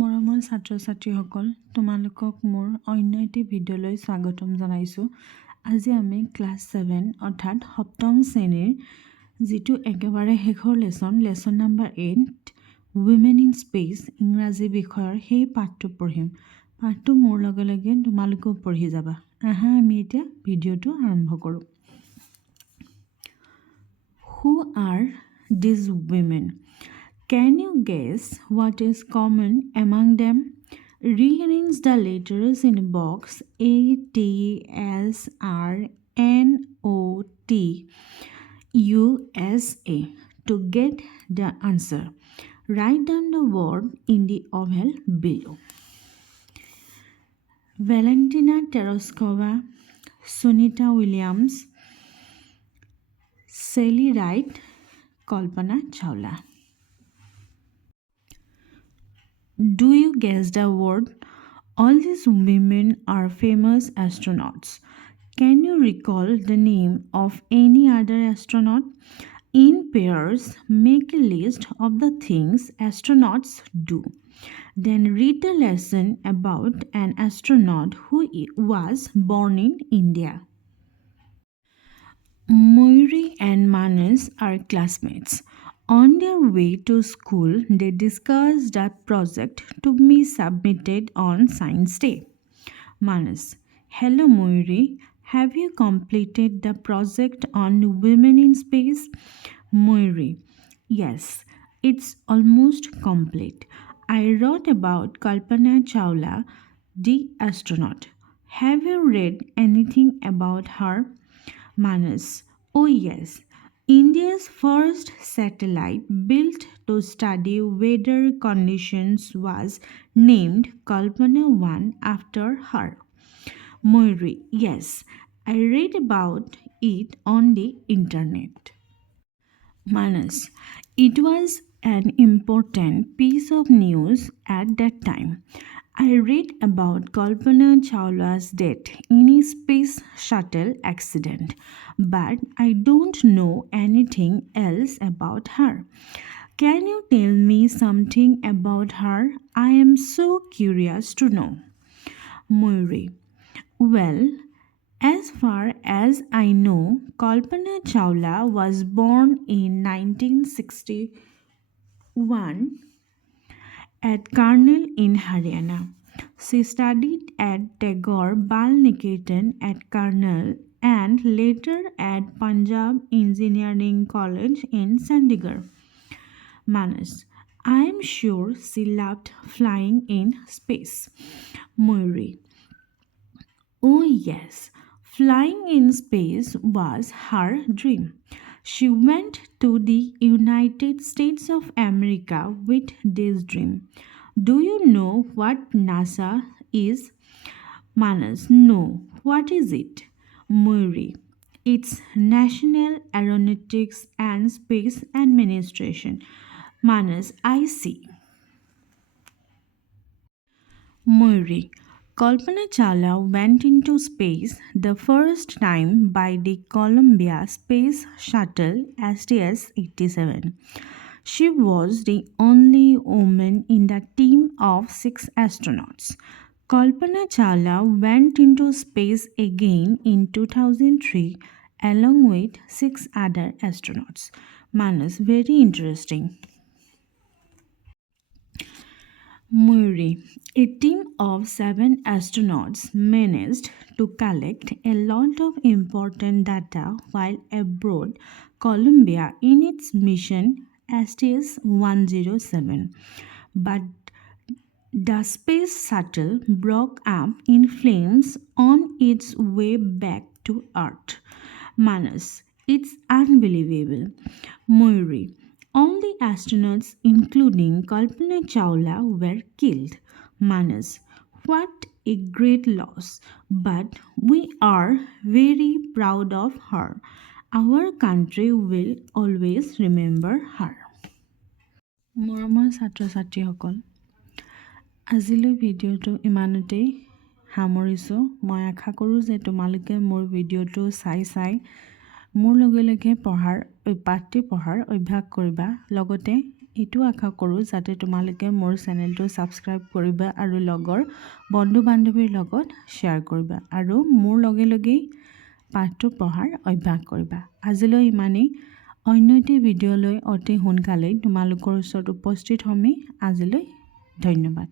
মৰমৰ ছাত্ৰ ছাত্ৰীসকল, তোমালোকক মোৰ অন্য এটি ভিডিঅ'লৈ স্বাগতম জনাইছোঁ। আজি আমি ক্লাছ 7 অৰ্থাৎ সপ্তম শ্ৰেণীৰ যিটো একেবাৰে শেষৰ lesson number 8 women in space ইংৰাজী বিষয়ৰ সেই পাঠটো পঢ়িম। পাঠটো মোৰ লগে লগে তোমালোকেও পঢ়ি যাবা। আহা আমি এতিয়া ভিডিঅ'টো আৰম্ভ কৰোঁ। Who are these women? Can you guess what is common among them? Rearrange the letters in a box A, T, S, R, N, O, T, U, S, A to get the answer. Write down the word in the oval below. Valentina Tereshkova, Sunita Williams, Sally Wright, Kalpana Chawla. Do you guess the word? All these women are famous astronauts. Can you recall the name of any other astronaut? In pairs, make a list of the things astronauts do. Then read the lesson about an astronaut who was born in India. Moiri and Manas are classmates. On their way to school, they discussed a project to be submitted on Science Day. Manas: Hello Moiri, have you completed the project on women in space? Moiri: Yes, it's almost complete. I wrote about Kalpana Chawla, the astronaut. Have you read anything about her? Manas: Oh yes, India's first satellite built to study weather conditions was named Kalpana 1 after her. Moiri: Yes, I read about it on the internet. Manas: It was an important piece of news at that time. I read about Kalpana Chawla's death in a space shuttle accident, but I don't know anything else about her. Can you tell me something about her? I am so curious to know. Moiri: Well, as far as I know, Kalpana Chawla was born in 1961 at Karnal in Haryana. She studied at Tagore Bal Niketan at Karnal and later at Punjab Engineering College in Chandigarh. Manas: I am sure she loved flying in space. Moiri: Oh yes, flying in space was her dream. She went to the United States of America with this dream. Do you know what NASA is? Manas: No, what is it? Moiri: It's National Aeronautics and Space Administration. Manas: I see. Moiri: Kalpana Chawla went into space the first time by the Columbia Space Shuttle STS-87. She was the only woman in the team of 6 astronauts. Kalpana Chawla went into space again in 2003 along with 6 other astronauts. Manas: Very interesting. Moiri: A team of 7 astronauts managed to collect a lot of important data while aboard Columbia in its mission STS-107. But the space shuttle broke up in flames on its way back to Earth. Manas: It's unbelievable. Moiri: All the astronauts, including Kalpana Chawla, were killed. Manas: What a great loss, but we are very proud of her. Our country will always remember her. মৰমৰ ছাত্ৰ ছাত্ৰীসকল, আজিলৈ ভিডিঅ'টো ইমানতেই সামৰিছোঁ। মই আশা কৰোঁ যে তোমালোকে মোৰ ভিডিঅ'টো চাই মোৰ লগে লগে পাঠটি পঢ়াৰ অভ্যাস কৰিবা। লগতে এইটো আশা কৰোঁ যাতে তোমালোকে মোৰ চেনেলটো ছাবস্ক্ৰাইব কৰিবা আৰু লগৰ বন্ধু বান্ধৱীৰ লগত শ্বেয়াৰ কৰিবা আৰু মোৰ লগে লগেই পাঠটো পঢ়াৰ অভ্যাস কৰিবা। আজিলৈ ইমানেই। অন্য এটি ভিডিঅ'লৈ অতি সোনকালেই তোমালোকৰ ওচৰত উপস্থিত হ'মেই। আজিলৈ ধন্যবাদ।